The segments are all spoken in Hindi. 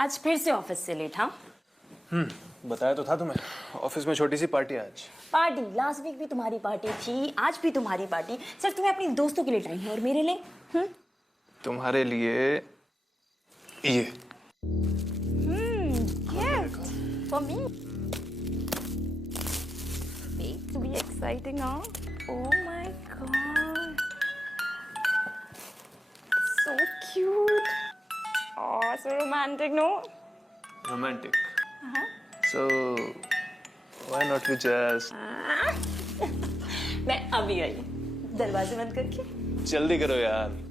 आज फिर से ऑफिस से लेट? हाँ, बताया तो था तुम्हें, ऑफिस में छोटी सी पार्टी है आज। पार्टी? लास्ट वीक भी तुम्हारी पार्टी थी, आज भी तुम्हारी पार्टी। सिर्फ तुम्हें अपने दोस्तों के लिए टाइम है और मेरे लिए? तुम्हारे लिए ये gift for me. To be exciting, huh? Oh my god, so cute. Oh, so romantic, no? Romantic. So why not we just मैं अभी आई, दरवाजे बंद करके। जल्दी करो यार।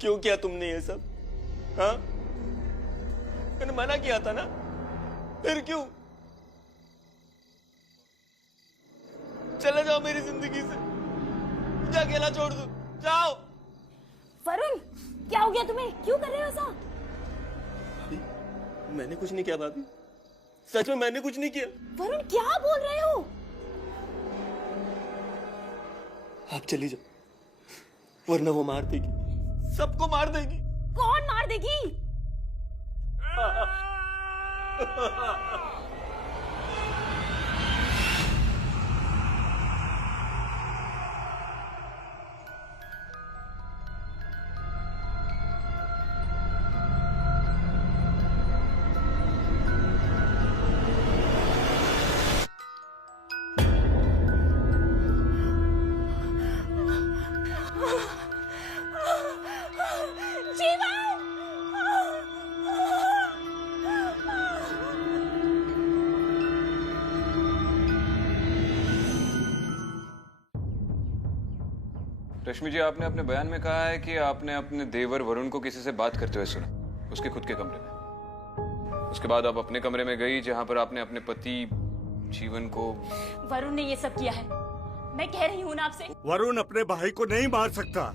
क्यों किया तुमने ये सब? हाँ, मैंने मना किया था ना, फिर क्यों? चले जाओ मेरी जिंदगी से, मुझे अकेला छोड़ दो, जाओ। वरुण, क्या हो गया तुम्हें? क्यों कर रहे हो ऐसा? मैंने कुछ नहीं किया भाभी, सच में मैंने कुछ नहीं किया। वरुण, क्या बोल रहे हो? आप चली जाओ, वरना वो मार देगी, सबको मार देगी। कौन मार देगी? रश्मि जी, आपने अपने बयान में कहा है कि आपने अपने देवर वरुण को किसी से बात करते हुए सुना, उसके खुद के कमरे में। उसके बाद आप अपने कमरे में गई जहां पर आपने अपने पति जीवन को। वरुण ने ये सब किया है, मैं कह रही हूँ ना आपसे। वरुण अपने भाई को नहीं मार सकता,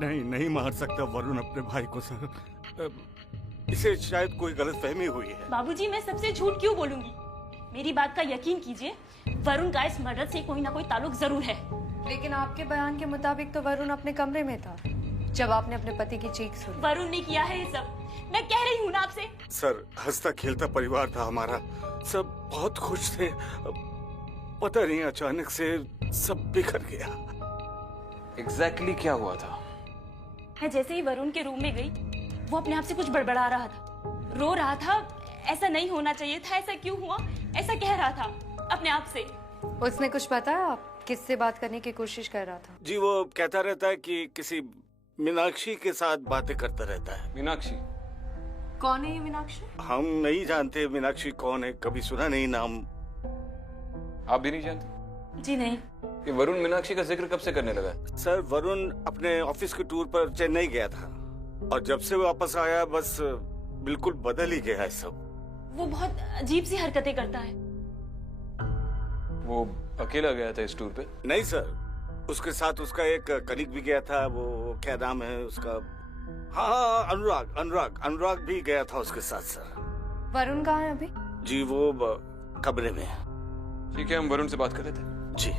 नहीं मार सकता वरुण अपने भाई को सर। इसे शायद कोई गलतफहमी हुई है। बाबूजी, मैं सबसे झूठ क्यों बोलूंगी? मेरी बात का यकीन कीजिए, वरुण का इस मर्डर से कोई ना कोई ताल्लुक जरूर है। लेकिन आपके बयान के मुताबिक तो वरुण अपने कमरे में था जब आपने अपने पति की चीख सुनी। वरुण ने किया है ये सब, मैं कह रही हूँ ना आपसे। सर, हंसता खेलता परिवार था हमारा, सब बहुत खुश थे। पता नहीं अचानक से सब बिखर गया। एग्जैक्टली क्या हुआ था? मैं जैसे ही वरुण के रूम में गई, वो अपने आप से कुछ बड़बड़ा रहा था, रो रहा था। ऐसा नहीं होना चाहिए था, ऐसा क्यों हुआ, ऐसा कह रहा था अपने आप से। उसने कुछ बताया आप किससे बात करने की कोशिश कर रहा था? जी, वो कहता रहता है कि किसी मीनाक्षी के साथ बातें करता रहता है। मीनाक्षी? कौन है ये मीनाक्षी? हम नहीं जानते मीनाक्षी कौन है, कभी सुना नहीं नाम। आप भी नहीं जानते? जी नहीं। ये वरुण मीनाक्षी का जिक्र कब से करने लगा? सर, वरुण अपने ऑफिस के टूर पर चेन्नई गया था और जब से वापस आया बस बिल्कुल बदल ही गया है सब। वो बहुत अजीब सी हरकतें करता है। वो अकेला गया था इस टूर पे? नहीं सर, उसके साथ उसका एक कलीग भी गया था। वो क्या नाम है उसका? हाँ, अनुराग भी गया था उसके साथ सर। वरुण कहाँ है अभी? जी, वो कमरे में है। ठीक है, हम वरुण से बात कर रहे थे। जी।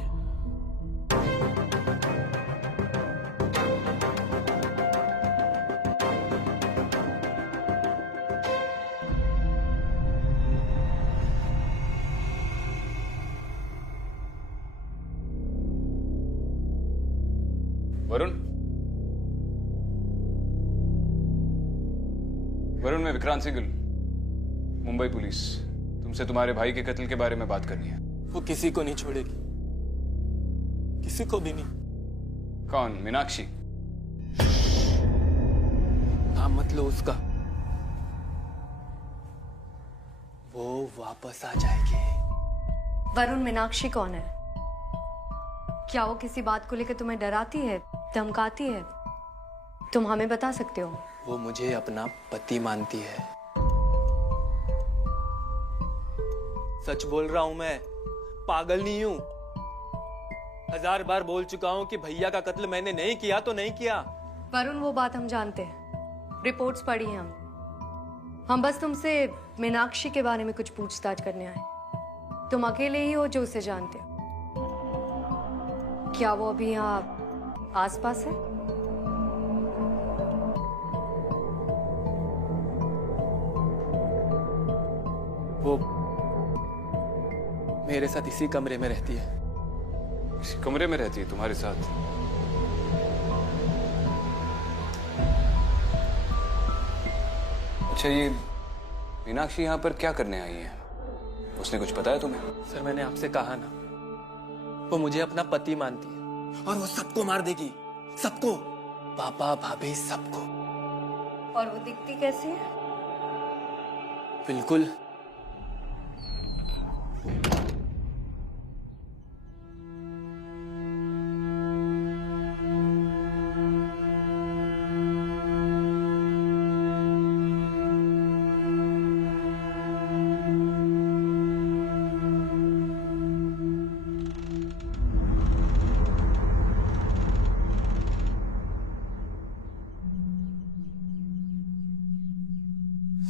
वरुण, वरुण, मैं विक्रांत सिंघल, मुंबई पुलिस। तुमसे तुम्हारे भाई के कत्ल के बारे में बात करनी है। वो किसी को नहीं छोड़ेगी, किसी को भी नहीं। कौन? मीनाक्षी? नाम मत लो उसका, वो वापस आ जाएगी। वरुण, मीनाक्षी कौन है? क्या वो किसी बात को लेकर तुम्हें डराती है, धमकाती है? तुम हमें बता सकते हो? वो मुझे अपना पति मानती है। सच बोल रहा हूं मैं, पागल नहीं हूं। 1000 बार बोल चुका हूं कि भैया का कत्ल मैंने नहीं किया तो नहीं किया। वरुण, वो बात हम जानते हैं, रिपोर्ट्स पढ़ी हैं हम बस तुमसे मीनाक्षी के बारे में कुछ पूछताछ करने आए। तुम अकेले ही हो जो उसे जानते हो। क्या वो अभी यहाँ आसपास है? वो मेरे साथ इसी कमरे में रहती है। इसी कमरे में रहती है तुम्हारे साथ? अच्छा, ये मीनाक्षी यहाँ पर क्या करने आई है? उसने कुछ बताया तुम्हें? सर, मैंने आपसे कहा ना, वो मुझे अपना पति मानती है और वो सबको मार देगी, सबको, पापा भाभी सबको। और वो दिखती कैसी है? बिल्कुल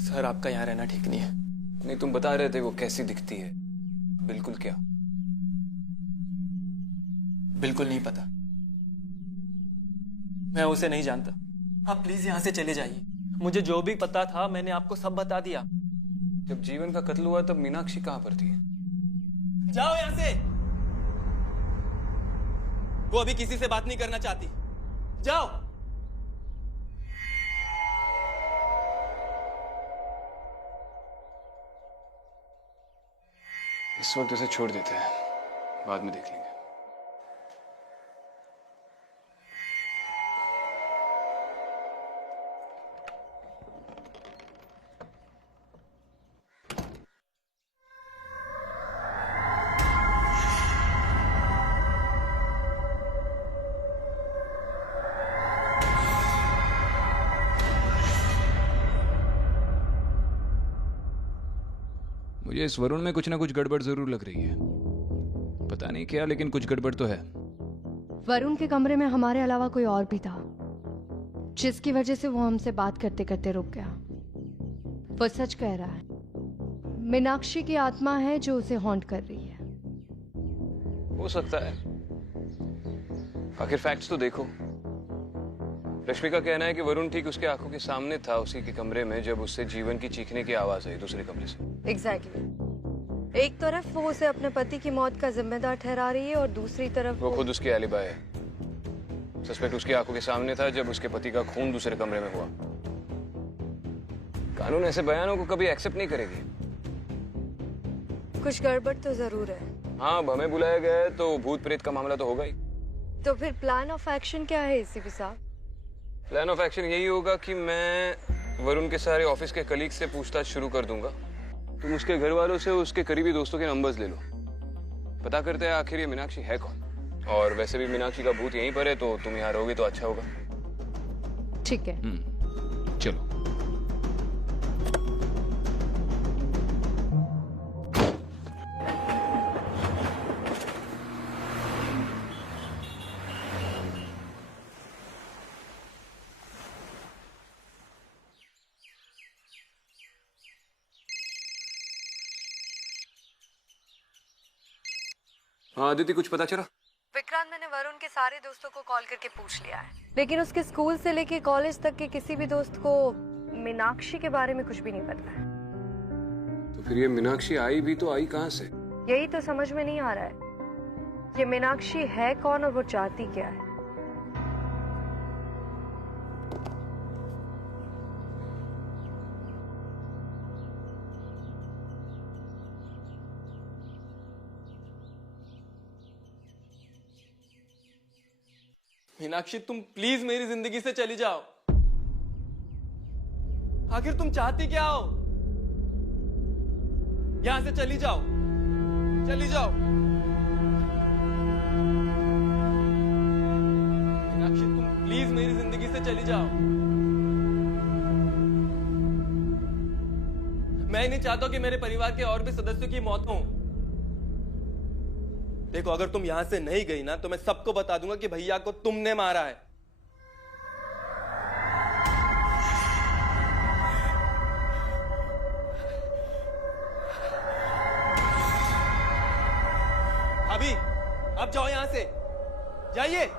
सर, आपका यहाँ रहना ठीक नहीं है। नहीं, तुम बता रहे थे वो कैसी दिखती है। बिल्कुल क्या? बिल्कुल नहीं पता, मैं उसे नहीं जानता। आप प्लीज यहाँ से चले जाइए। मुझे जो भी पता था मैंने आपको सब बता दिया। जब जीवन का कत्ल हुआ तब मीनाक्षी कहाँ पर थी? जाओ यहाँ से। वो अभी किसी से बात नहीं करना चाहती। जाओ। इस वक्त उसे छोड़ देते हैं, बाद में देख लेंगे। मुझे इस वरुण में कुछ ना कुछ गड़बड़ जरूर लग रही है। पता नहीं क्या, लेकिन कुछ गड़बड़ तो है। वरुण के कमरे में हमारे अलावा कोई और भी था, जिसकी वजह से वो हमसे बात करते करते रुक गया। वो सच कह रहा है, मीनाक्षी की आत्मा है जो उसे हॉन्ट कर रही है। हो सकता है, आखिर फैक्ट्स तो देखो। रश्मि का कहना है कि वरुण ठीक उसके आंखों के सामने था, उसी के कमरे में, जब उससे जीवन की चीखने की आवाज आई दूसरे कमरे से। एग्जैक्टली। एक तरफ वो उसे अपने पति की मौत का जिम्मेदार ठहरा रही है और दूसरी तरफ वो खुद उसकी एलिबाई है। सस्पेक्ट उसकी आंखों के सामने था जब उसके पति का खून दूसरे कमरे में हुआ। कानून ऐसे बयानों को कभी एक्सेप्ट नहीं करेगी। कुछ गड़बड़ तो जरूर है। हाँ, अब हमें बुलाया गया है तो भूत प्रेत का मामला तो होगा ही। तो फिर प्लान ऑफ एक्शन क्या है एसीपी साहब? प्लान ऑफ एक्शन यही होगा कि मैं वरुण के सारे ऑफिस के कलीग से पूछताछ शुरू कर दूंगा। तुम उसके घर वालों से उसके करीबी दोस्तों के नंबर्स ले लो, पता करते हैं आखिर ये मीनाक्षी है कौन। और वैसे भी मीनाक्षी का भूत यहीं पर है, तो तुम यहाँ रहोगे तो अच्छा होगा। ठीक है। चलो। हाँ आदित्य, कुछ पता चला? विक्रांत, मैंने वरुण के सारे दोस्तों को कॉल करके पूछ लिया है, लेकिन उसके स्कूल से लेके कॉलेज तक के किसी भी दोस्त को मीनाक्षी के बारे में कुछ भी नहीं पता है। तो फिर ये मीनाक्षी आई भी तो आई कहाँ से? यही तो समझ में नहीं आ रहा है, ये मीनाक्षी है कौन और वो चाहती क्या है। मीनाक्षी तुम प्लीज मेरी जिंदगी से चली जाओ। आखिर तुम चाहती क्या हो? यहां से चली जाओ, चली जाओ। मीनाक्षी तुम प्लीज मेरी जिंदगी से चली जाओ। मैं नहीं चाहता कि मेरे परिवार के और भी सदस्यों की मौत हो। देखो, अगर तुम यहां से नहीं गई ना तो मैं सबको बता दूंगा कि भैया को तुमने मारा है। अभी अब जाओ यहां से, जाइए।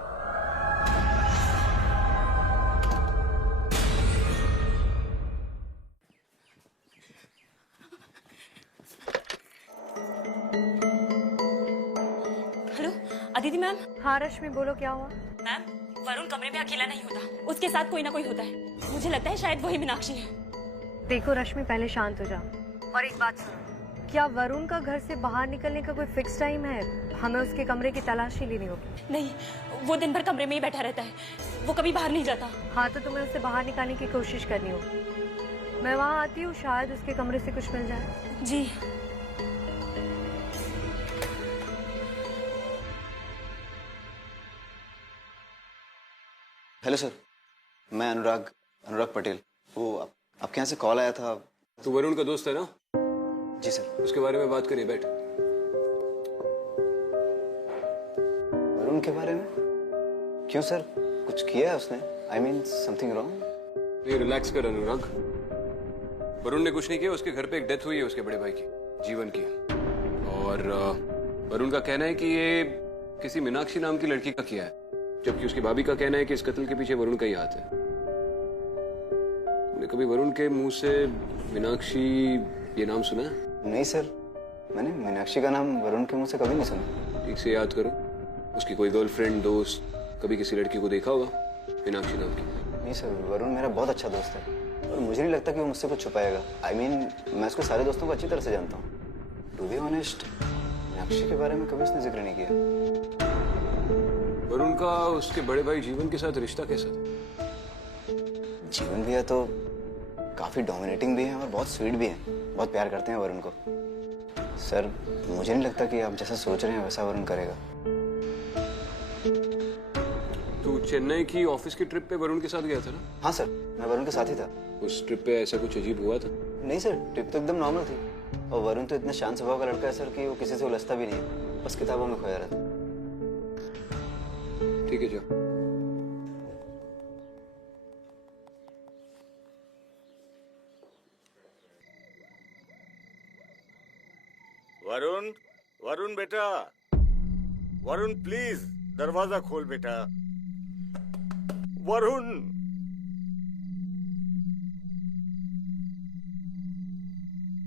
Hello Aditi ma'am. हाँ रश्मि, बोलो क्या हुआ? मैम, वरुण कमरे में अकेला नहीं होता, उसके साथ कोई ना कोई होता है। मुझे लगता है शायद वही मीनाक्षी है। देखो रश्मि, पहले शांत हो जाओ और एक बात सुनो। क्या वरुण का घर से बाहर निकलने का कोई फिक्स टाइम है? हमें उसके कमरे की तलाशी लेनी होगी। नहीं, वो दिन भर कमरे में ही बैठा रहता है, वो कभी बाहर नहीं जाता। हाँ, तो तुम्हें उसे बाहर निकालने की कोशिश करनी होगी। मैं वहाँ आती हूँ, शायद उसके कमरे से कुछ मिल जाए। जी। हेलो सर, मैं अनुराग पटेल। वो आपके यहाँ से कॉल आया था। तू वरुण का दोस्त है ना? जी सर। उसके बारे में बात करिए, बैठ। वरुण के बारे में? क्यों सर, कुछ किया है उसने? I mean something wrong? नहीं, रिलैक्स कर अनुराग। वरुण ने कुछ नहीं किया। उसके घर पे एक डेथ हुई है उसके बड़े भाई की, जीवन की। और वरुण का कहना है कि ये किसी मीनाक्षी नाम की लड़की का किया है, जबकि उसकी भाभी का कहना है कि इस कत्ल के पीछे वरुण का ही हाथ है। तुमने कभी वरुण के मुंह से मीनाक्षी ये नाम सुना है? नहीं सर, मैंने मीनाक्षी का नाम वरुण के मुंह से कभी नहीं सुना। ठीक से याद करो, उसकी कोई गर्लफ्रेंड, दोस्त, कभी किसी लड़की को देखा होगा मीनाक्षी नाम की? नहीं सर, वरुण मेरा बहुत अच्छा दोस्त है और मुझे नहीं लगता कि वो मुझसे कुछ छुपाएगा। आई मीन मैं उसके सारे दोस्तों को अच्छी तरह से जानता हूँ। टू बी ऑनेस्ट, मीनाक्षी के बारे में कभी उसने जिक्र नहीं किया। वरुण का उसके बड़े भाई जीवन के साथ रिश्ता कैसा था? जीवन भी है तो काफी डोमिनेटिंग भी है और बहुत स्वीट भी है, बहुत प्यार करते हैं वरुण को। सर, मुझे नहीं लगता कि आप जैसा सोच रहे हैं वैसा वरुण करेगा। तू चेन्नई की ऑफिस की ट्रिप पे वरुण के साथ गया था ना? हाँ सर, मैं वरुण के साथ ही था। उस ट्रिप पे ऐसा कुछ अजीब हुआ था? नहीं सर, ट्रिप तो एकदम नॉर्मल थी। और वरुण तो इतना शांत स्वभाव का लड़का है सर कि वो किसी से उलझता भी नहीं है, बस किताबों में खोया रहता। ठीक है, जाओ। वरुण, वरुण बेटा, वरुण प्लीज दरवाजा खोल बेटा। वरुण,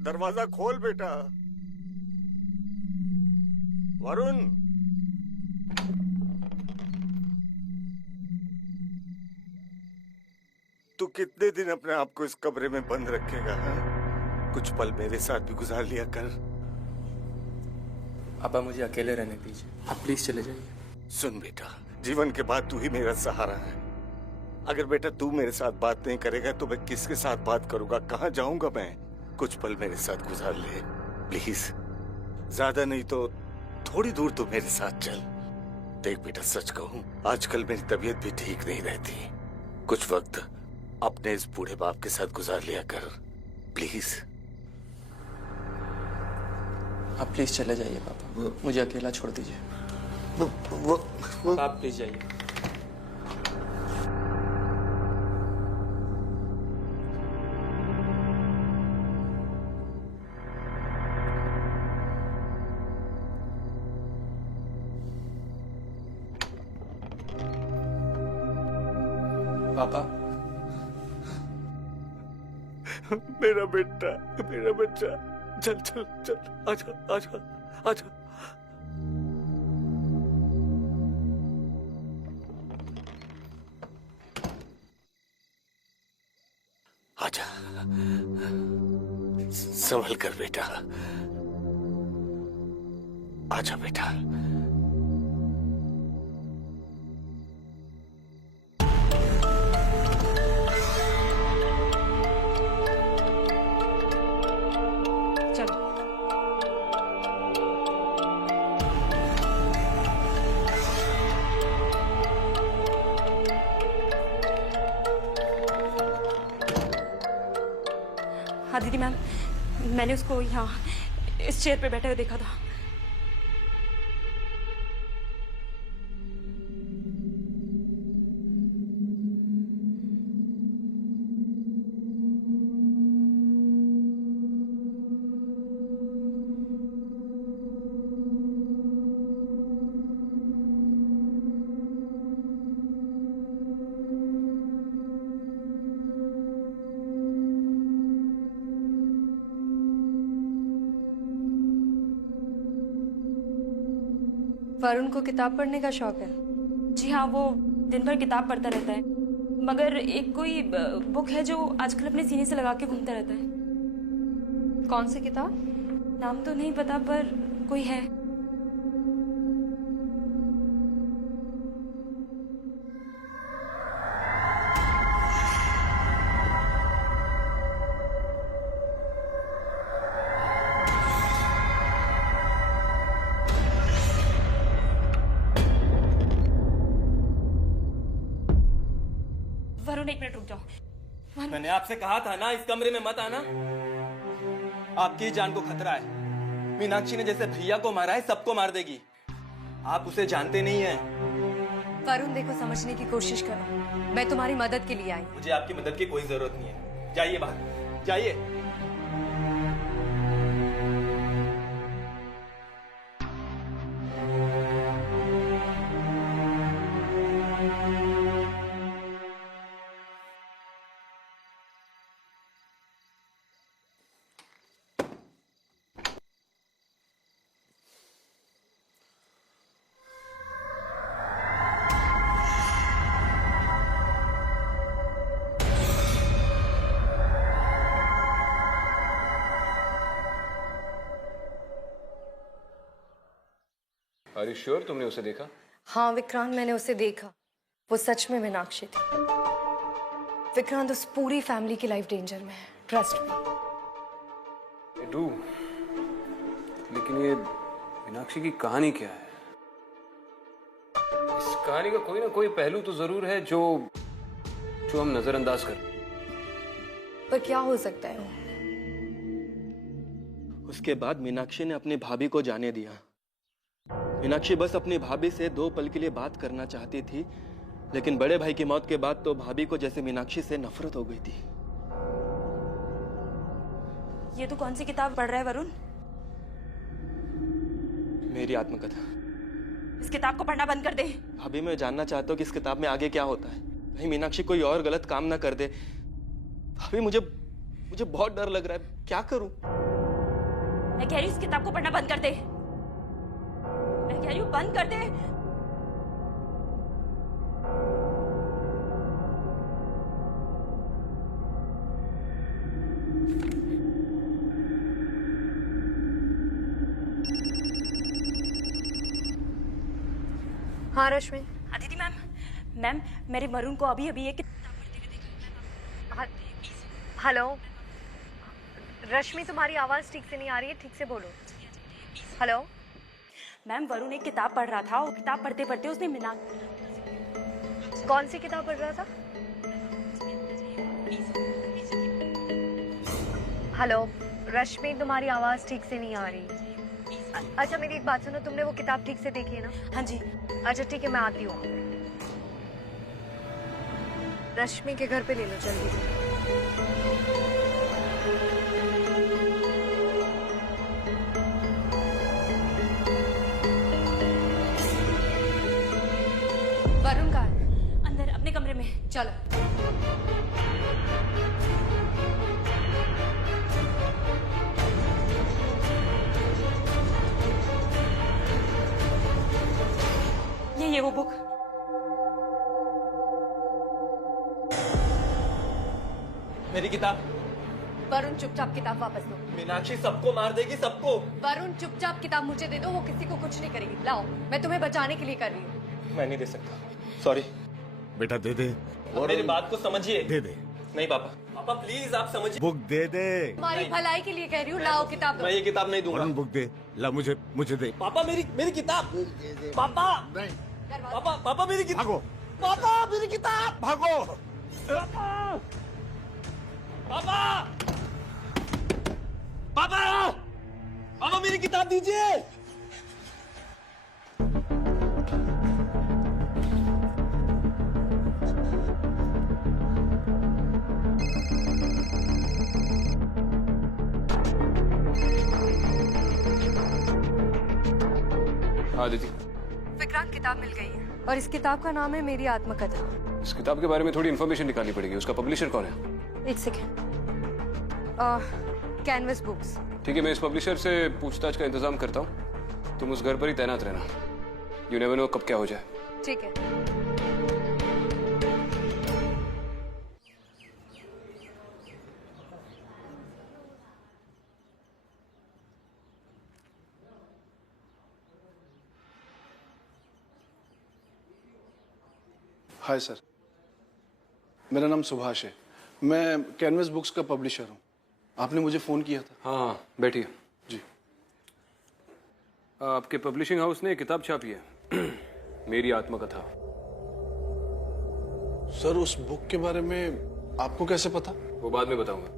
दरवाजा खोल बेटा। वरुण, तू कितने दिन अपने आप को इस कमरे में बंद रखेगा? कुछ पल मेरे साथ भी गुजार लिया कर। पापा, मुझे अकेले रहने दीजिए, आप प्लीज चले जाइए। सुन बेटा, जीवन के बाद तू ही मेरा सहारा है। अगर बेटा तू मेरे साथ बात नहीं करेगा तो मैं किसके साथ बात करूंगा? कहाँ जाऊंगा मैं? कुछ पल मेरे साथ गुजार ले प्लीज। ज्यादा नहीं तो थोड़ी दूर तो मेरे साथ चल। देख बेटा, सच कहूं, आजकल मेरी तबीयत भी ठीक नहीं रहती। कुछ वक्त अपने इस बूढ़े बाप के साथ गुजार लिया कर प्लीज। आप प्लीज चले जाइए पापा, मुझे अकेला छोड़ दीजिए। आप प्लीज जाइए। पापा, मेरा बेटा, मेरा बच्चा, चल चल चल, आजा आजा आजा। आजा, संभल कर बेटा, आजा बेटा। हाँ दीदी मैम, मैंने उसको यहाँ इस चेयर पे बैठे हुए देखा था। वरुण को किताब पढ़ने का शौक है। जी हाँ, वो दिन भर किताब पढ़ता रहता है, मगर एक कोई बुक है जो आजकल अपने सीने से लगा के घूमता रहता है। कौन सी किताब? नाम तो नहीं पता, पर कोई है। वरुण, एक मिनट रुक जाओ। मैंने आपसे कहा था ना इस कमरे में मत आना। आपकी जान को खतरा है। मीनाक्षी ने जैसे भैया को मारा है सबको मार देगी। आप उसे जानते नहीं हैं। वरुण देखो, समझने की कोशिश करो, मैं तुम्हारी मदद के लिए आई। मुझे आपकी मदद की कोई जरूरत नहीं है। जाइए बाहर, जाइए। Are you sure तुमने उसे देखा? हाँ विक्रांत, मैंने उसे देखा। वो सच में मीनाक्षी थी। विक्रांत, उस पूरी फैमिली की लाइफ डेंजर में है, ट्रस्ट मी। I do। लेकिन ये मीनाक्षी की कहानी क्या है? इस कहानी का कोई ना कोई पहलू तो जरूर है जो हम नजरअंदाज कर। पर क्या हो सकता है? उसके बाद मीनाक्षी ने अपनी भाभी को जाने दिया। मीनाक्षी बस अपनी भाभी से 2 पल के लिए बात करना चाहती थी, लेकिन बड़े भाई की मौत के बाद तो भाभी को जैसे मीनाक्षी से नफरत हो गई थी। ये तो कौन सी किताब पढ़ रहा है वरुण? मेरी आत्मकथा। इस किताब को पढ़ना बंद कर दे। भाभी, मैं जानना चाहता हूँ कि इस किताब में आगे क्या होता है। कहीं मीनाक्षी कोई और गलत काम ना कर दे। भाभी, मुझे बहुत डर लग रहा है। क्या करूं? मैं कह रही हूँ इस किताब को पढ़ना बंद कर दे। मैं कह रही हूँ बंद कर दे। हाँ रश्मि। हाँ दीदी मैम, मेरे वरुण को अभी एक किताब पढ़ते हुए देखा। हेलो रश्मि, तुम्हारी आवाज ठीक से नहीं आ रही है, ठीक से बोलो। हेलो मैम, वरुण एक किताब पढ़ रहा था और किताब पढ़ते पढ़ते उसने कौन सी किताब पढ़ रहा था? हेलो रश्मि, तुम्हारी आवाज ठीक से नहीं आ रही। अच्छा मेरी एक बात सुनो, तुमने वो किताब ठीक से देखी है ना? हाँ जी। अच्छा ठीक है, मैं आती हूँ। रश्मि के घर पे ले लो जल्दी से। वरुण कहाँ है? अंदर अपने कमरे में। चलो। ये वो बुक। मेरी किताब। वरुण चुपचाप किताब वापस दो। मीनाक्षी सबको मार देगी, सबको। वरुण चुपचाप किताब मुझे दे दो, वो किसी को कुछ नहीं करेगी। लाओ, मैं तुम्हें बचाने के लिए कर रही हूँ। मैं नहीं दे सकता, सॉरी। बेटा दे दे। मेरी बात को समझिए। दे दे। नहीं पापा, पापा प्लीज आप समझिए। बुक दे दे। तुम्हारी भलाई के लिए कह रही हूँ, लाओ किताब दो। मैं ये किताब नहीं दूंगा। वरुण बुक दे, ला मुझे दे। पापा मेरी किताब। पापा पापा मेरी किताब। भागो पापा मेरी किताब। भागो। पापा पापा, पापा मेरी किताब दीजिए। हाँ दीदी, विक्रांत किताब मिल गई है और इस किताब का नाम है मेरी आत्मकथा। इस किताब के बारे में थोड़ी इन्फॉर्मेशन निकालनी पड़ेगी। उसका पब्लिशर कौन है? एक सेकेंड। Canvas books. ठीक है, मैं इस पब्लिशर से पूछताछ का इंतजाम करता हूँ। तुम उस घर पर ही तैनात रहना। यू नेवर नो कब क्या हो जाए। ठीक है। हाय सर, मेरा नाम सुभाष है। मैं कैनवस बुक्स का पब्लिशर हूँ। आपने मुझे फ़ोन किया था। हाँ हाँ, बैठिए जी। आपके पब्लिशिंग हाउस ने एक किताब छापी है, मेरी आत्मकथा। सर, उस बुक के बारे में आपको कैसे पता? वो बाद में बताऊंगा,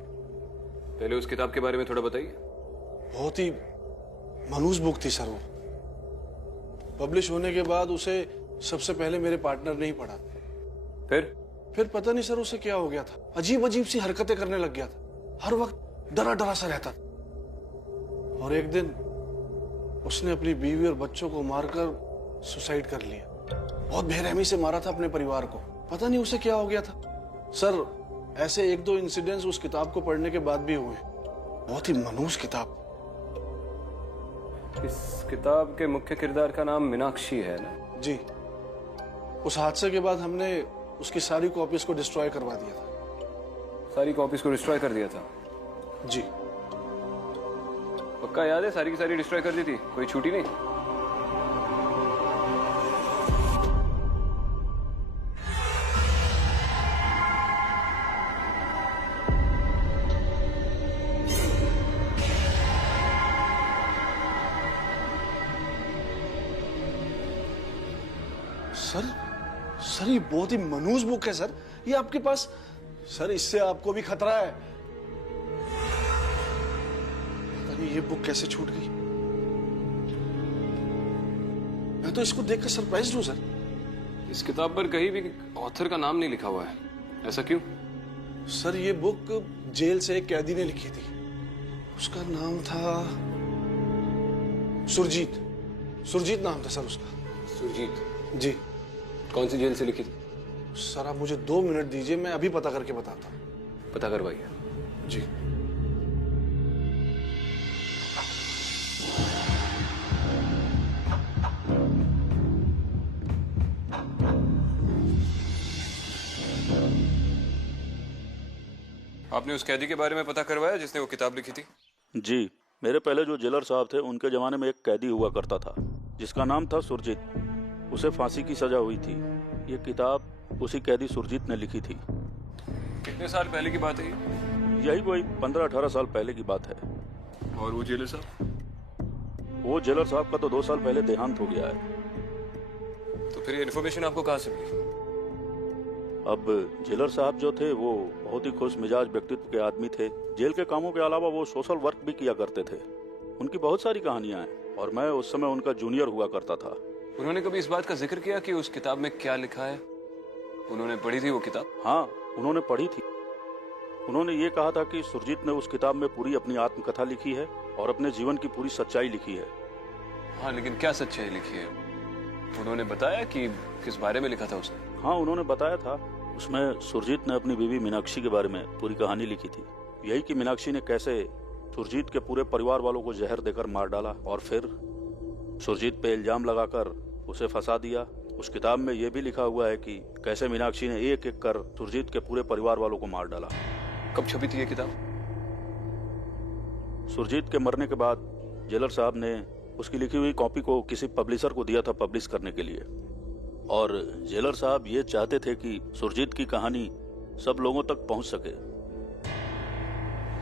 पहले उस किताब के बारे में थोड़ा बताइए। बहुत ही मनहूस बुक थी सर वो। पब्लिश होने के बाद उसे सबसे पहले मेरे पार्टनर ने ही पढ़ा। फिर पता नहीं सर उसे क्या हो गया था, अजीब अजीब सी हरकतें करने लग गया था। हर वक्त डरा डरा सा रहता था। और एक दिन उसने अपनी बीवी और बच्चों को मारकर सुसाइड कर लिया। बहुत बेरहमी से मारा था अपने परिवार को। पता नहीं उसे क्या हो गया था सर। ऐसे एक दो इंसिडेंट्स उस किताब को पढ़ने के बाद भी हुए। बहुत ही मनहूस किताब। इस किताब के मुख्य किरदार का नाम मीनाक्षी है ना? जी। उस हादसे के बाद हमने उसकी सारी कॉपीज को डिस्ट्रॉय करवा दिया था। सारी कॉपीज को डिस्ट्रॉय कर दिया था? जी। पक्का याद है? सारी की सारी डिस्ट्रॉय कर दी थी, कोई छूटी नहीं? सर ये बहुत ही मनहूस बुक है सर। ये आपके पास सर, इससे आपको भी खतरा है। पता नहीं ये बुक कैसे छूट गई। मैं तो इसको देखकर सरप्राइज्ड हूं सर। इस किताब पर कहीं भी ऑथर का नाम नहीं लिखा हुआ है, ऐसा क्यों? सर ये बुक जेल से एक कैदी ने लिखी थी। उसका नाम था सुरजीत। सुरजीत नाम था सर उसका। सुरजीत? जी। कौन सी जेल से लिखी थी? सर आप मुझे 2 मिनट दीजिए, मैं अभी पता करके बताता हूँ। पता करवाइए। जी। आपने उस कैदी के बारे में पता करवाया जिसने वो किताब लिखी थी? जी, मेरे पहले जो जेलर साहब थे उनके जमाने में एक कैदी हुआ करता था जिसका नाम था सुरजीत। उसे फांसी की सजा हुई थी। ये किताब उसी कैदी सुरजीत ने लिखी थी। कितने साल पहले की बात है ये? यही कोई 15-18 साल पहले की बात है। और वो जेलर साहब? वो जेलर साहब का तो 2 साल पहले देहांत हो गया है। तो फिर ये इन्फॉर्मेशन आपको कहाँ से मिली? अब जेलर साहब जो थे वो बहुत ही खुश मिजाज व्यक्तित्व के आदमी थे। जेल के कामों के अलावा वो सोशल वर्क भी किया करते थे। उनकी बहुत सारी कहानियां हैं और मैं उस समय उनका जूनियर हुआ करता था। उन्होंने कभी इस बात का जिक्र किया कि उस किताब में क्या लिखा है? उन्होंने पढ़ी थी वो किताब? हाँ, उन्होंने पढ़ी थी। उन्होंने ये कहा था कि सुरजीत ने उस किताब में पूरी अपनी आत्मकथा लिखी है और अपने जीवन की पूरी सच्चाई लिखी है। हाँ, लेकिन क्या सच्चाई लिखी है? उन्होंने बताया कि किस बारे में लिखा था उसने? हाँ, उन्होंने बताया था। उसमें सुरजीत ने अपनी बीवी मीनाक्षी के बारे में पूरी कहानी लिखी थी। यही कि मीनाक्षी ने कैसे सुरजीत के पूरे परिवार वालों को जहर देकर मार डाला और फिर सुरजीत पे इल्जाम लगाकर उसे फंसा दिया। उस किताब में यह भी लिखा हुआ है कि कैसे मीनाक्षी ने एक एक कर सुरजीत के पूरे परिवार वालों को मार डाला। कब छपी थी ये किताब? सुरजीत के मरने के बाद जेलर साहब ने उसकी लिखी हुई कॉपी को किसी पब्लिशर को दिया था पब्लिश करने के लिए। और जेलर साहब ये चाहते थे कि सुरजीत की कहानी सब लोगों तक पहुंच सके।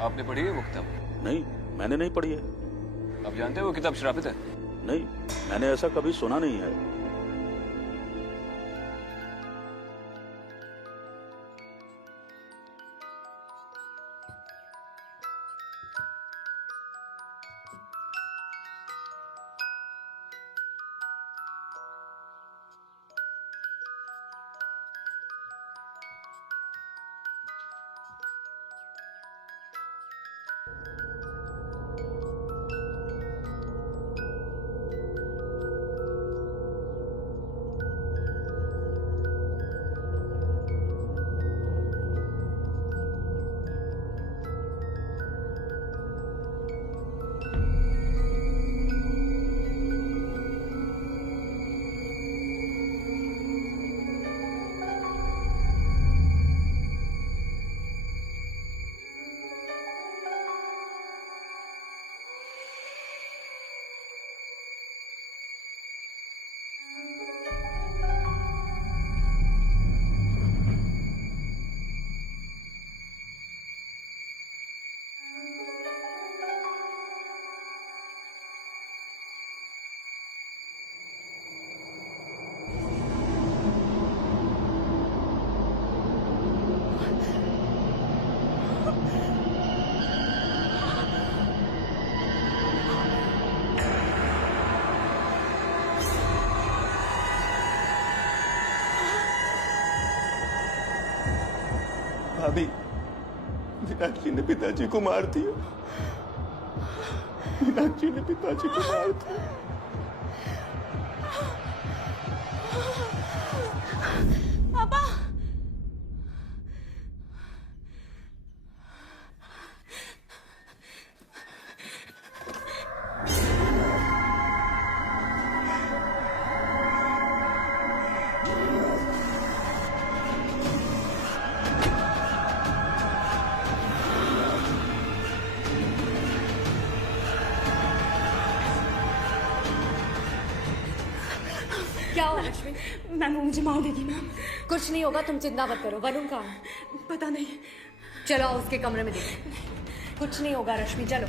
आपने पढ़ी है वो किताब? नहीं, मैंने नहीं पढ़ी है। आप जानते हैं वो किताब श्रापित है? नहीं, मैंने ऐसा कभी सुना नहीं है। भाभी, मीनाक्षी ने पिताजी को मार दिया। मीनाक्षी ने पिताजी को मार दिया। पापा, क्या हुआ लक्ष्मी? मैम वो मुझे मार देगी मैम। कुछ नहीं होगा, तुम चिंता मत करो। वरुण कहाँ है? पता नहीं। चलो आओ उसके कमरे में देखो। कुछ नहीं होगा रश्मि, चलो।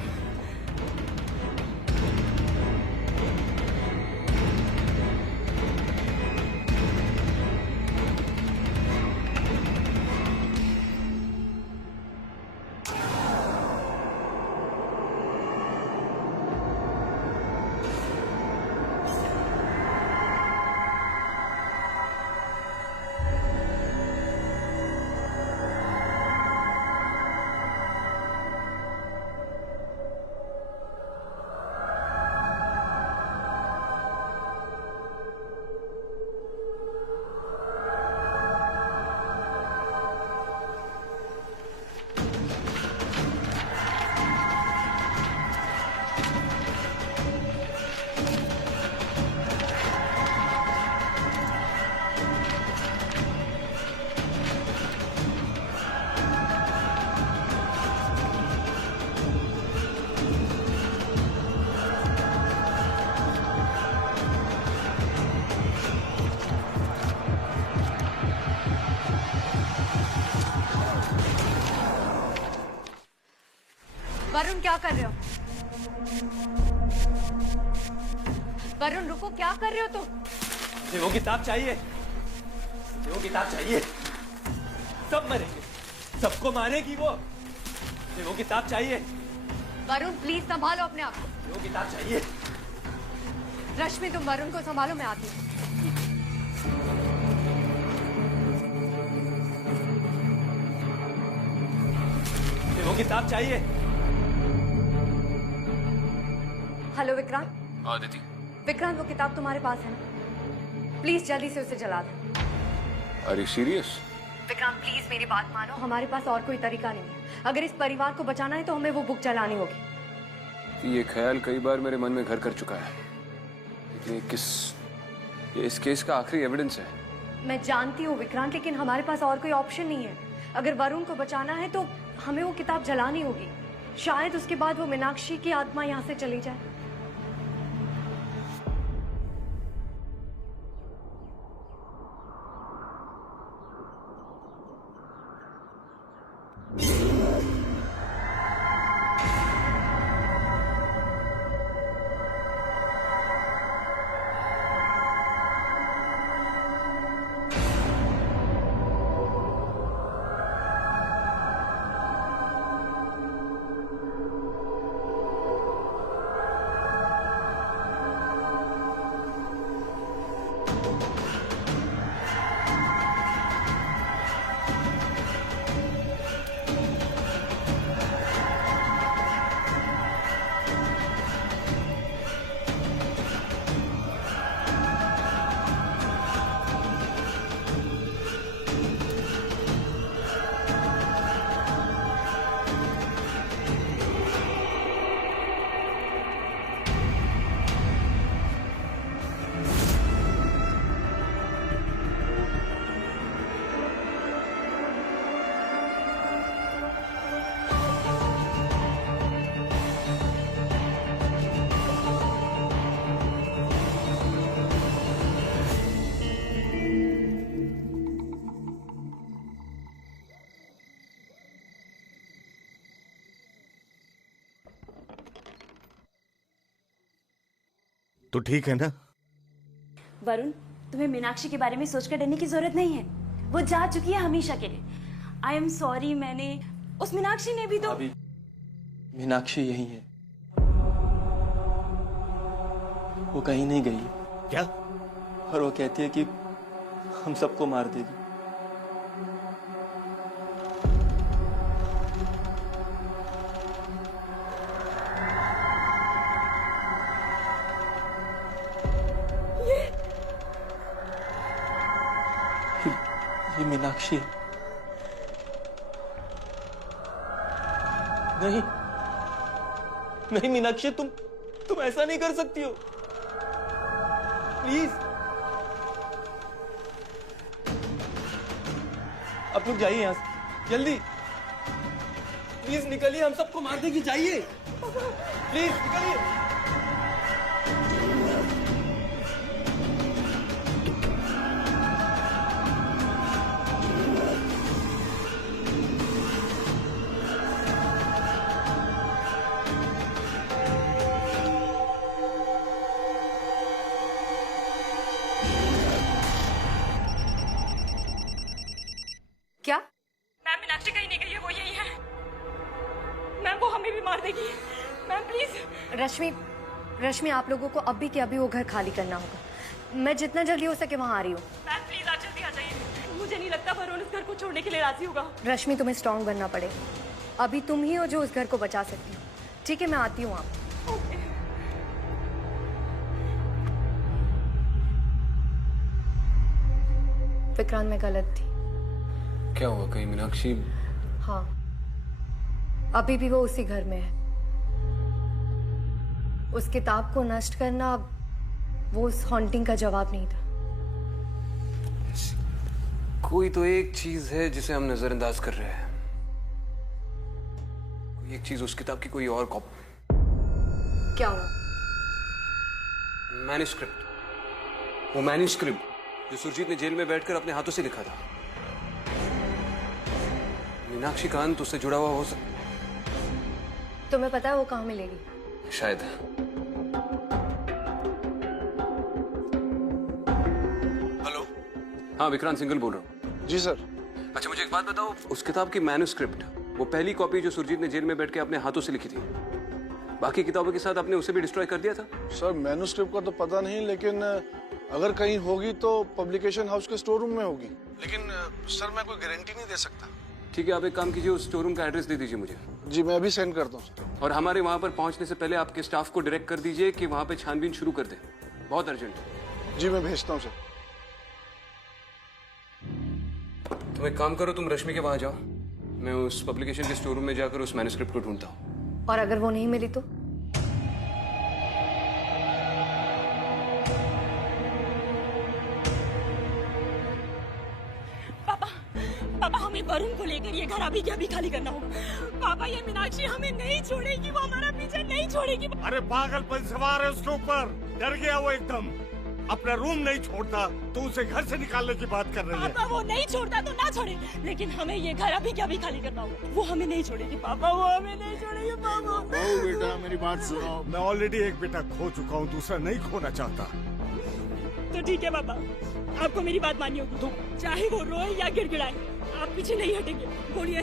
वरुण क्या कर रहे हो? वरुण रुको, क्या कर रहे हो तुम? मुझे वो किताब चाहिए, मुझे वो किताब चाहिए। सब मरेंगे, सबको मारेगी वो। मुझे वो किताब चाहिए। वरुण प्लीज संभालो अपने आप को। मुझे वो किताब चाहिए। रश्मि तुम वरुण को संभालो, मैं आती हूँ। मुझे वो किताब चाहिए। हेलो विक्रांत। आदिति, विक्रांत वो किताब तुम्हारे पास है ना? प्लीज जल्दी से उसे जला दो। Are you serious? Vikrant please मेरी बात मानो, हमारे पास और कोई तरीका नहीं है। अगर इस परिवार को बचाना है तो हमें वो बुक जलानी होगी। ये ख्याल कई बार मेरे मन में घर कर चुका है, लेकिन ये इस केस का आखिरी एविडेंस है। मैं जानती हूँ विक्रांत, लेकिन हमारे पास और कोई ऑप्शन नहीं है। अगर वरुण को बचाना है तो हमें वो किताब जलानी होगी। शायद उसके बाद वो मीनाक्षी की आत्मा यहाँ से चली जाए। तो ठीक है ना? वरुण, तुम्हें मीनाक्षी के बारे में सोचकर डरने की जरूरत नहीं है। वो जा चुकी है हमेशा के लिए। आई एम सॉरी, मैंने उस मीनाक्षी ने भी तो। अभी मीनाक्षी यही है, वो कहीं नहीं गई। क्या? और वो कहती है कि हम सबको मार देगी। ये मीनाक्षी है। नहीं नहीं मीनाक्षी, तुम ऐसा नहीं कर सकती हो, प्लीज। आप लोग जाइए यहां से जल्दी, प्लीज निकलिए, हम सबको मार देगी, जाइए प्लीज निकलिए। क्या? मैम मीनाक्षी कहीं नहीं गई है, वो यही है। मैम वो हमें भी मार देगी। Ma'am please. रश्मि आप लोगों को अभी के अभी वो घर खाली करना होगा। मैं जितना जल्दी हो सके वहां आ रही हूँ। मैम प्लीज आप जल्दी आ जाइए, मुझे नहीं लगता वरुण इस घर को छोड़ने के लिए राजी होगा। रश्मि तुम्हें स्ट्रांग बनना पड़ेगा। अभी तुम ही हो जो उस घर को बचा सकती हो। ठीक है, मैं आती हूँ। आप विक्रांत, मैं गलत थी। क्या हुआ, कहीं मीनाक्षी? हाँ, अभी भी वो उसी घर में है। उस किताब को नष्ट करना वो उस हॉन्टिंग का जवाब नहीं था। कोई तो एक चीज है जिसे हम नजरअंदाज कर रहे हैं। कोई एक चीज, उस किताब की कोई और कॉपी। क्या हुआ? मैन्युस्क्रिप्ट, वो मैन्युस्क्रिप्ट जो सुरजीत ने जेल में बैठकर अपने हाथों से लिखा था। मीनाक्षी का अंत उससे जुड़ा हुआ हो सकता। तुम्हें पता है वो कहाँ मिलेगी? शायद। हेलो। हाँ, विक्रांत सिंगल बोल रहा हूँ। जी सर। अच्छा मुझे एक बात बताओ, उस किताब की मैन्युस्क्रिप्ट, वो पहली कॉपी जो सुरजीत ने जेल में बैठ के अपने हाथों से लिखी थी, बाकी किताबों के साथ आपने उसे भी डिस्ट्रॉय कर दिया था? सर मैन्युस्क्रिप्ट का तो पता नहीं, लेकिन अगर कहीं होगी तो पब्लिकेशन हाउस के स्टोर रूम में होगी। लेकिन सर मैं कोई गारंटी नहीं दे सकता। ठीक है, आप एक काम कीजिए, उस स्टोर रूम का एड्रेस दे दीजिए मुझे। जी मैं अभी सेंड करता हूँ। और हमारे वहां पर पहुंचने से पहले आपके स्टाफ को डायरेक्ट कर दीजिए कि वहां पे छानबीन शुरू कर दे, बहुत अर्जेंट है। जी मैं भेजता हूँ सर। तुम एक काम करो, तुम रश्मि के वहां जाओ, मैं उस पब्लिकेशन के स्टोर रूम में जाकर उस मैन्युस्क्रिप्ट को ढूंढता हूँ। और अगर वो नहीं मिली तो? पापा हमें वरुण को लेकर ये घर अभी के अभी खाली करना होगा। पापा ये मीनाक्षी हमें नहीं छोड़ेगी, वो हमारा पीछे नहीं छोड़ेगी। अरे पागलपन सवार है उसके ऊपर, डर गया वो एकदम। अपना रूम नहीं छोड़ता तो उसे घर से निकालने की बात कर रही है। पापा वो नहीं छोड़ता तो ना छोड़े, लेकिन हमें ये घर अभी के अभी खाली करना होगा। वो हमें नहीं छोड़ेगी पापा, वो हमें नहीं छोड़ेगी पापा। ओ बेटा मेरी बात सुनो, मैं ऑलरेडी एक बेटा खो चुका हूँ, दूसरा नहीं खोना चाहता। तो ठीक है पापा, आपको मेरी बात माननी होगी। तो चाहे वो रोए या गिड़गिड़ाए, आप पीछे नहीं हटेंगे, बोलिए।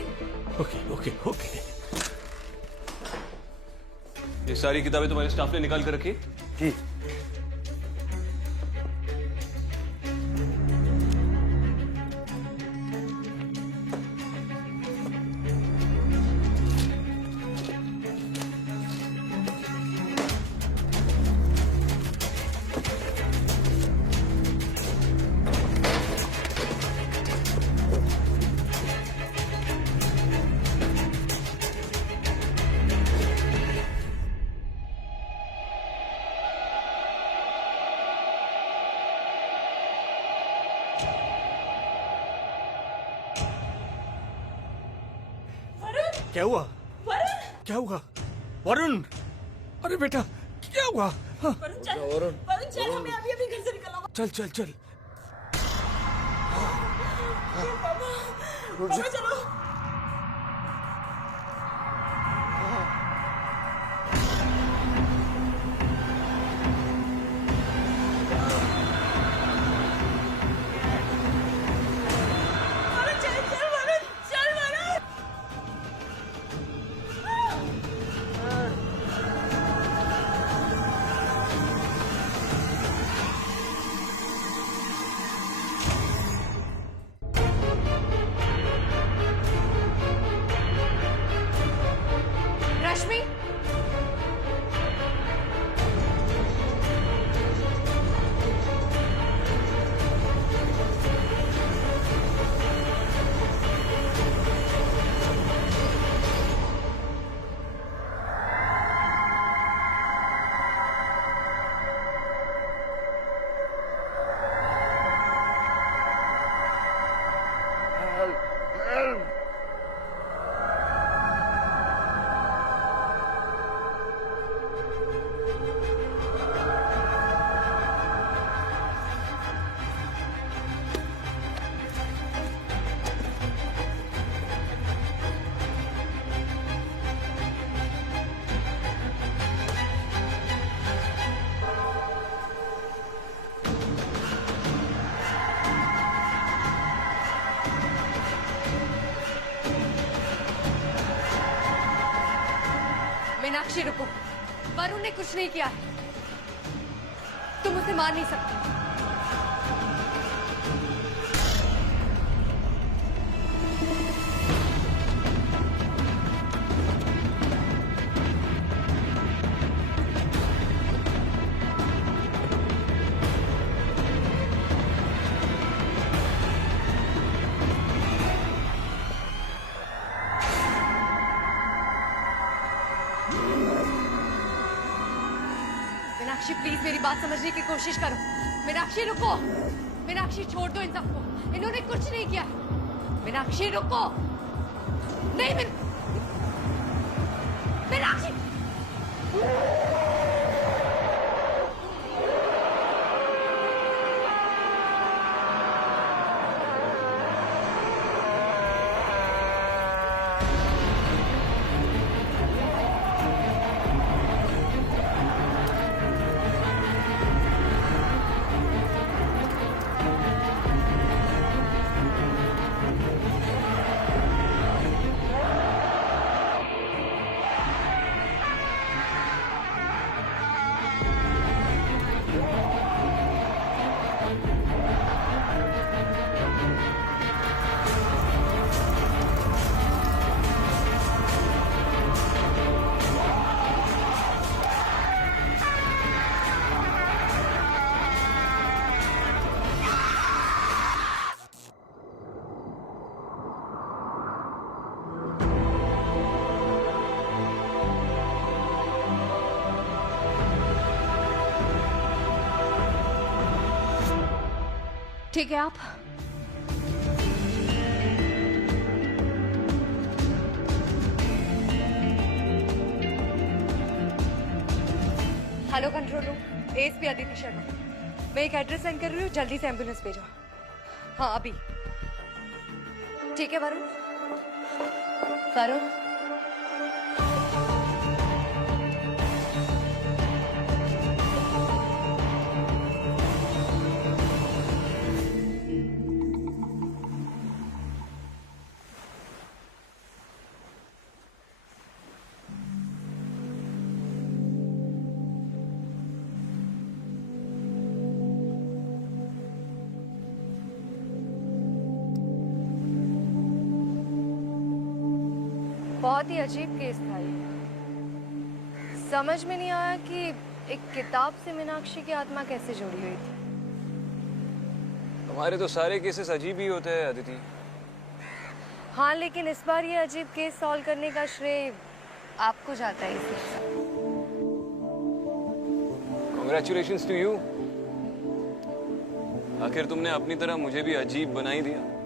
Okay okay okay. ये सारी किताबें तुम्हारे स्टाफ ने निकाल कर रखी? जी। क्या हुआ? वरुण! क्या हुआ? वरुण! अरे बेटा क्या हुआ? हाँ। वरुण चल, हमें अभी अभी घर से निकलना होगा। चल चल चल। पापा चलो। मीनाक्षी रुको, वरुण ने कुछ नहीं किया, तुम उसे मार नहीं सकती। मीनाक्षी प्लीज मेरी बात समझने की कोशिश करो। मीनाक्षी रुको, मीनाक्षी छोड़ दो इन सबको, इन्होंने कुछ नहीं किया। मीनाक्षी रुको, नहीं मीनाक्षी। ठीक है आप hello control room, ASP Aditi Sharma. मैं एक एड्रेस सेंड कर रही हूँ, जल्दी से एम्बुलेंस भेजो। हाँ अभी। ठीक है वरुण। वरुण बहुत ही अजीब केस था ये। समझ में नहीं आया कि एक किताब से मीनाक्षी की आत्मा कैसे जुड़ी हुई थी। तुम्हारे तो सारे केसेस अजीब ही होते हैं अदिति। हाँ लेकिन इस बार ये अजीब केस सॉल्व करने का श्रेय आपको जाता है इसे। Congratulations to you। आखिर तुमने अपनी तरह मुझे भी अजीब बना ही दिया।